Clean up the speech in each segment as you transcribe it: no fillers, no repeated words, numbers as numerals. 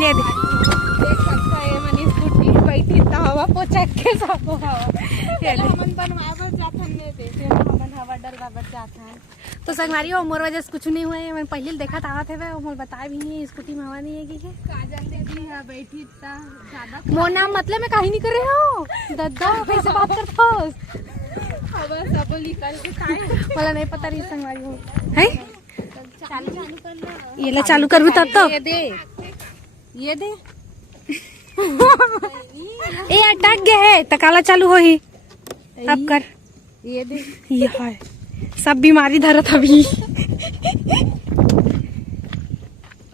ये देख सकता है मनी स्कूटी बैठी त हवा पोछा के सब हवा ये मन बनवावर जाथन ने देखे हमन हवा डलवावर जाथन। तो संगवारी हो मोर वजह से कुछ नहीं हुए। मैं पहले देखा था आवत है मोर बताए भी नहीं स्कूटी में हवा नहीं है कि काजल दीदी है बैठी त ज्यादा मोर नाम मतलब में काहे नहीं कर रहे हो दद्दा कैसे बात करत हो हवा सब निकल के काहे मला नहीं पता रही संगवारी हो है चालू करना ये ले चालू करू तब तो ये दे ए अटक गया है तकाला चालू हो ही अब कर ये दे ये है सब बीमारी धरत अभी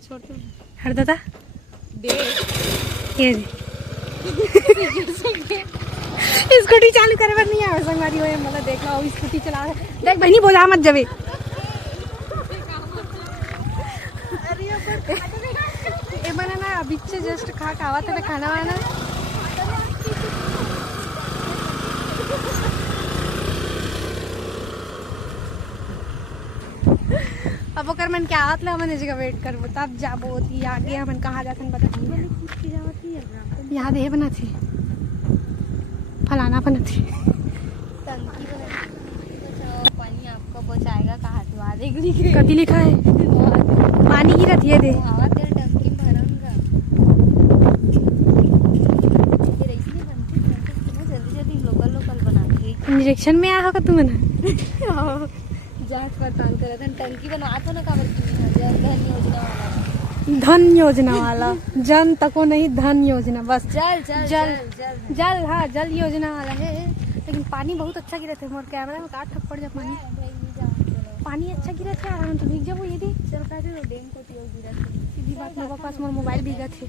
छोटू हर दादा दे ये दे स्कूटी चालू करे पर नहीं आवे संगवारी होए मतलब देख लो स्कूटी चला देख बहनी बोला मत जबे ए बनाना अभी से जस्ट खा खावा था खाना वाना अब ओकर मन क्या आवत ले हमन जगह वेट करबो तब जाबो ती आगे हमन कहां जाथन बता याद है बना थी फलाना बना थी टंकी पानी आपको बचाएगा कहां दुआ देगी कथी लिखा है पानी गिरत ये दे हवा तेल टंकी भरंगा ये रईस नहीं बनती जल्दी जल्दी लोकल बना के इंजेक्शन में आया होगा तुम ना जांच पड़ताल करत हन टंकी बनवात हो ना काबर की धन योजना वाला जन तको नहीं धन योजना बस जल हाँ जल योजना वाला है। लेकिन पानी बहुत अच्छा गिरा थे मोर कैमरा में काट थप्पड़ जब पानी अच्छा गिरा थे आराम तो भीग जाबो ये दे चलता है डैम को टियो गिरा थे सीधी बात मेरे पास मोर मोबाइल भीगा थे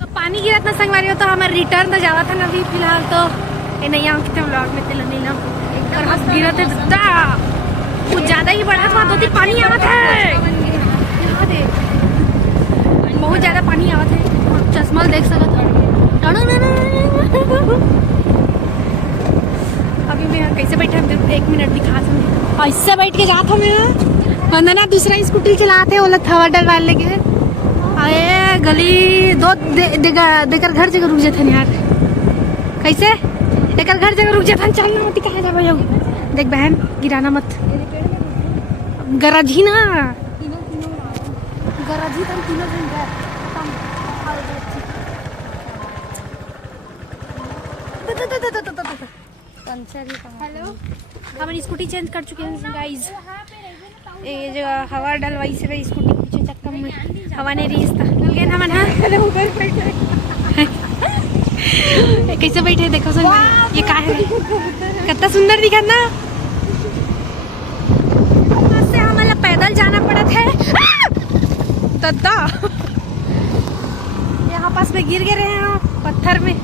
तो पानी गिरा था संगवारी हो तो हमारा रिटर्न तो जावा था ना अभी फिलहाल तो ये नहीं आऊँ कितने व्लॉग में तेल नहीं ना और बस गिरा थे कुछ ज्यादा ही बढ़ा था तो पानी आवत है बहुत ज्यादा पानी आवत है चश्मा देख सकत अभी मैं कैसे बैठा एक मिनट दिखा सकूँ ऐसे बैठ के जाता मैं वंदना दूसरा स्कूटी चलाते वो लोग हवा डलवा लेके अरे गली दो देकर घर जगह रुक जाते यार कैसे देकर घर जगह रुक जाता चलना मत कहा जा देख बहन गिराना मत गरजी ना गरजी तम तीनों दिन गए हेलो हम स्कूटी चेंज कर चुके हैं गाइस ये जगह हवा डलवाई से स्कूटी पीछे चक्कर में हवा ने रिश्ता लेकिन हम कैसे बैठे देखो ये का है कितना सुंदर दिखा ना से हमारा पैदल जाना पड़ा था दद्दा यहाँ पास में गिर गए हैं पत्थर में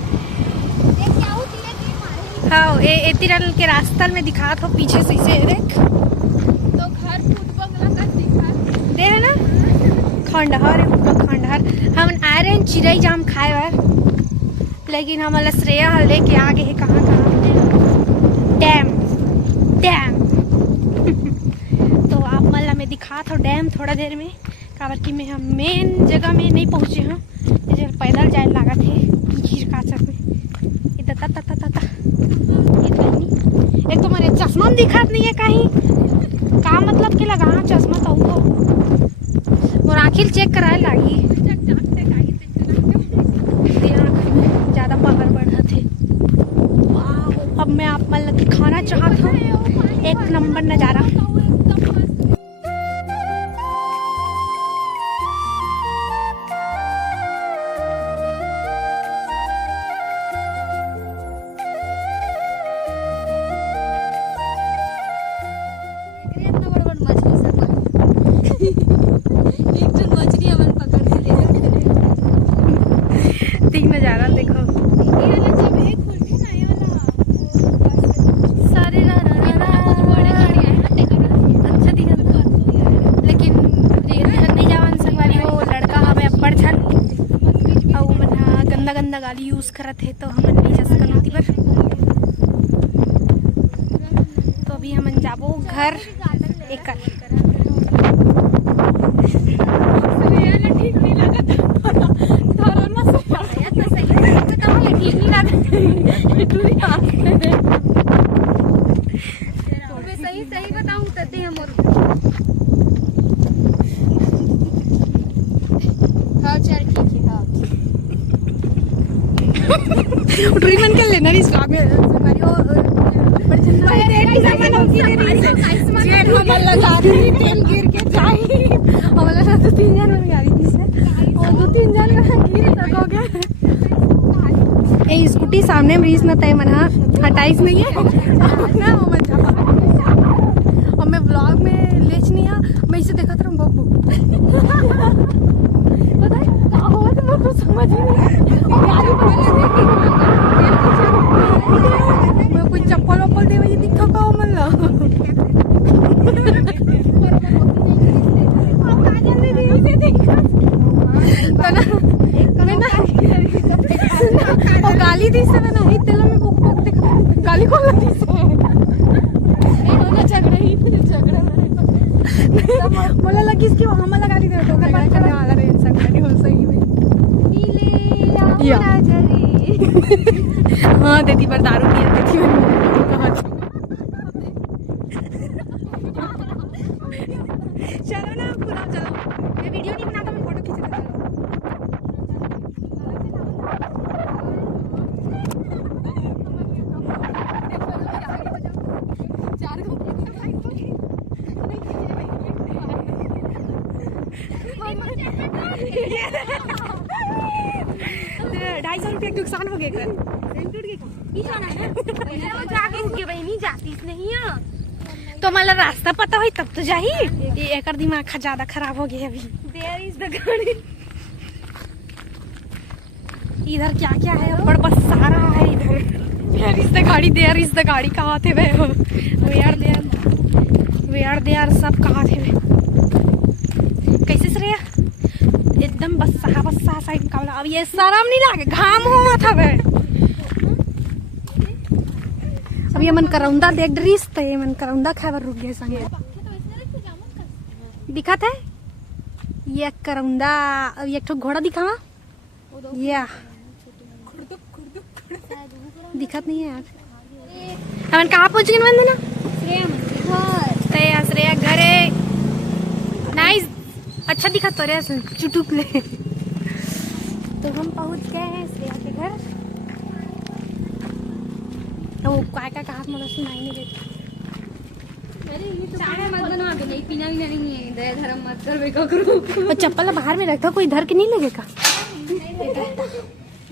हाँ ये तिरल के रास्ता में दिखा था पीछे से इसे देख तो घर फूट बंगला का दिखा दे है ना खंडहर खंडहर हम आ रहे हैं चिड़ई जाम खाए बार लेकिन हमारा श्रेया लेके आ गए है कहाँ डैम डैम तो आप मतलब मैं दिखा था डैम थोड़ा देर में काबर की मैं हम मेन जगह में नहीं पहुँचे हैं पैदल जाए लगा थे खीर काचक में एक तो मेरे चश्मा दिखात नहीं है कहीं का मतलब के लगा चश्मा तो वो आखिर चेक कराए लागी ज्यादा पावर बढ़ा थे। अब मैं आप मतलब दिखाना चाहता हूँ एक नंबर नज़ारा नजारा देखो अच्छा दिखा लेकिन नहीं जावन संगवारी हो लड़का हमें अब्बड़ छन और मन गंदा गंदा गाली यूज करत है तो हम नहीं जा सकन होती पर तो अभी हम जाबो घर एक ठीक नहीं लगा था ड्रीम मन कर लेना इस ब्लॉग में हमारी वो बड़े चंद्र सामान होगी जेट हमल लगा दी ट्रेन गिर के जाई हमला तो 3 जन में गाड़ी थी से और 2-3 जन में गिर तक हो गया ए स्कूटी सामने में रीस न तय मना हटाइस नहीं है ना वो मत जा और मैं व्लॉग में लेच नहीं आ मैं इसे देखा था बक बक पता है का हुआ तो मैं कुछ समझ ही नहीं गाड़ी मैं कोई चप्पल वप्पल दे वही दिखा का मला और गाली दी से ना ही तेल में बुक बुक देखा गाली कौन दी से झगड़े बोला लगी इसकी वहां मला गाली दे तो बात करने वाला रे इंसान गाली हो सही में या हां देती पर दारू पिया देती चलो ना पूरा चलो मैं वीडियो नहीं बनाता मैं फोटो खींच देता ₹250 नुकसान हो गया तो मतलब रास्ता पता हुई तब तो जाही एक दिमाग ज्यादा खराब हो गया अभी देयर इज द गाड़ी इधर क्या क्या है बड़ बस सारा है इधर देयर इज द गाड़ी कहाँ थे वे वेयर देयर सब कहाँ थे वे कैसे श्रेया एकदम बस साइड का अब ये शर्म नहीं लागे घाम हुआ था वे अब ये मन करौंदा देख ड्रीस तो ये मन करौंदा खाबर रुक गए संगे दिखा था ये करौंदा अब एक ठो घोड़ा दिखावा या दिखत नहीं है यार हमन कहाँ पहुंच गए वंदना श्रेया घरे नाइस अच्छा दिखा तो रे चुटुक ले तो हम पहुंच गए हैं श्रेया के घर तो काय का कहा मतलब सुनाई नहीं देता अरे ये तो चाय मत बनवा के नहीं पीना भी नहीं है दया धर्म मत कर बे ककरो और चप्पल बाहर में रखता कोई इधर के नहीं लगेगा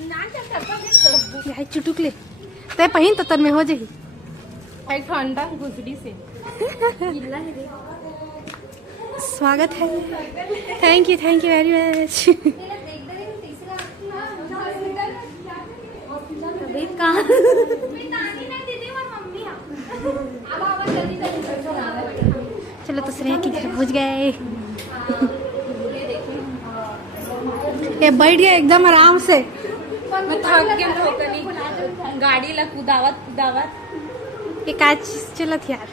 ना चल तो यही चुटुक ले ते पहिन तो तर में हो जाही एक ठंडा गुसड़ी से स्वागत है थैंक यू वेरी मच चलो तो श्रेया के घर पहुंच गए ये बैठ गए एकदम आराम से मैं थक के गाड़ी ला कुदावत ये का चीज चलत यार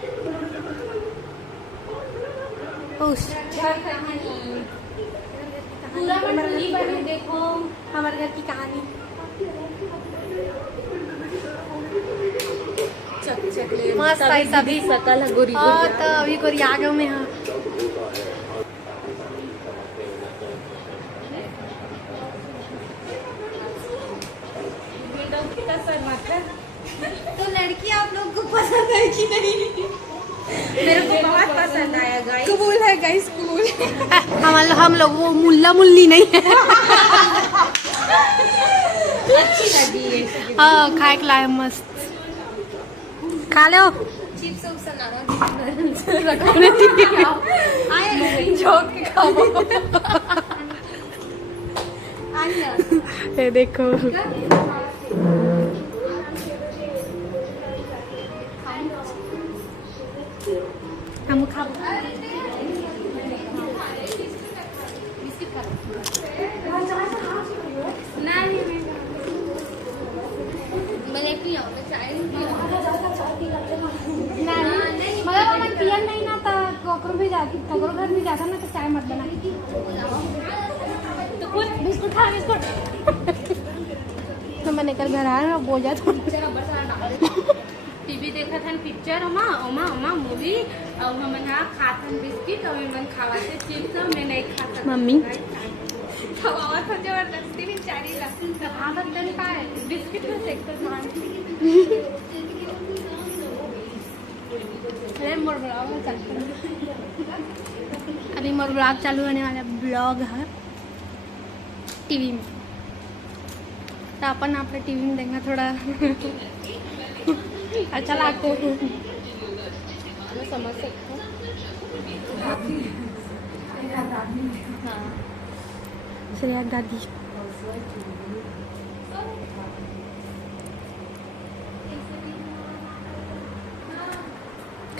देखो हमारे घर की कहानी मस्त अभी सकल है गोरी तो अभी गोरी आ गए में हाँ तो लड़की आप लोग को पसंद है कि नहीं? मेरे को बहुत पसंद आया गाइस। कबूल है गाइस कबूल हम लोग वो मुल्ला मुल्ली नहीं है अच्छी लगी है हाँ खाए के लाए मस्त खा लो चिप्स ये देखो हम खा पियन नहीं ना तो ककरो भी जाती ककरो घर में जाता ना तो चाय मत बना तो कुछ बिस्कुट खा बिस्कुट तो मैंने कल घर आया बोल जाता टीवी देखा था पिक्चर ओमा मूवी और हम यहाँ खाता बिस्किट और मैं खावा थे चिप्स मैं नहीं खाता मम्मी खवावा था जबरदस्ती बेचारी ला तब आदत दिन पाए बिस्किट में सेक कर मान अरे मोर ब्लॉग चलता अभी मोर ब्लॉग चालू होने वाला ब्लॉग है टीवी में तो अपन आप टीवी में देंगे थोड़ा अच्छा लगता है समझ सकते हो हाँ श्रेया दादी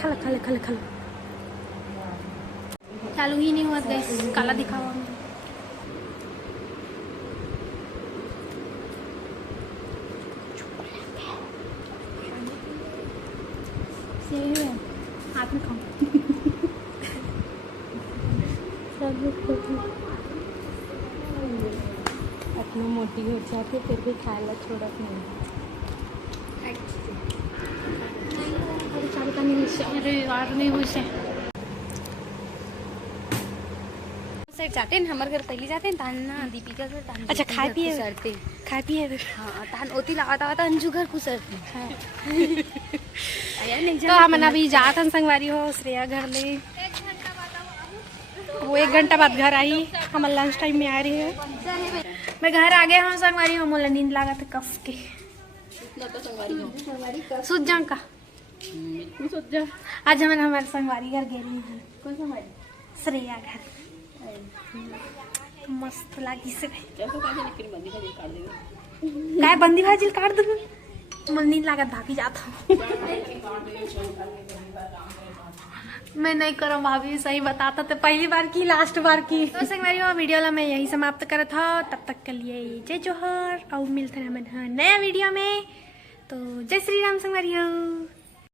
खल खल खल खल चालू ही नहीं हुआ गैस काला दिखावा हाथ में खाओ अपना मोटी हो जाती फिर भी खाएला छोड़त नहीं अरे यार नहीं हुई से जाते हैं हमारे घर पहले जाते हैं तान ना दीपिका सर तान अच्छा खाए पिए सरते खाए पिए हाँ तान ओती लगाता अंजू घर कुसरते हाँ तो हम अभी जात हन संगवारी हो श्रेया घर ले वो 1 घंटा बाद घर आई हम लंच टाइम में आ रही है मैं घर आ गया हूँ संगवारी हो मोला नींद लगा था कफ के सूझ जा का आज हम हमारे संगवारी घर गए हैं कौन संगवारी श्रेया घर मस्त लागी से काय बंदी भाजी काट दूँ मन नींद लागत भाभी जाता हूँ मैं नहीं करूँ भाभी सही बताता तो पहली बार की लास्ट बार की तो संगवारी वीडियो ला मैं यही समाप्त करा था तब तक के लिए जय जोहर और मिलते हैं नया वीडियो में तो जय श्री राम संगवारी।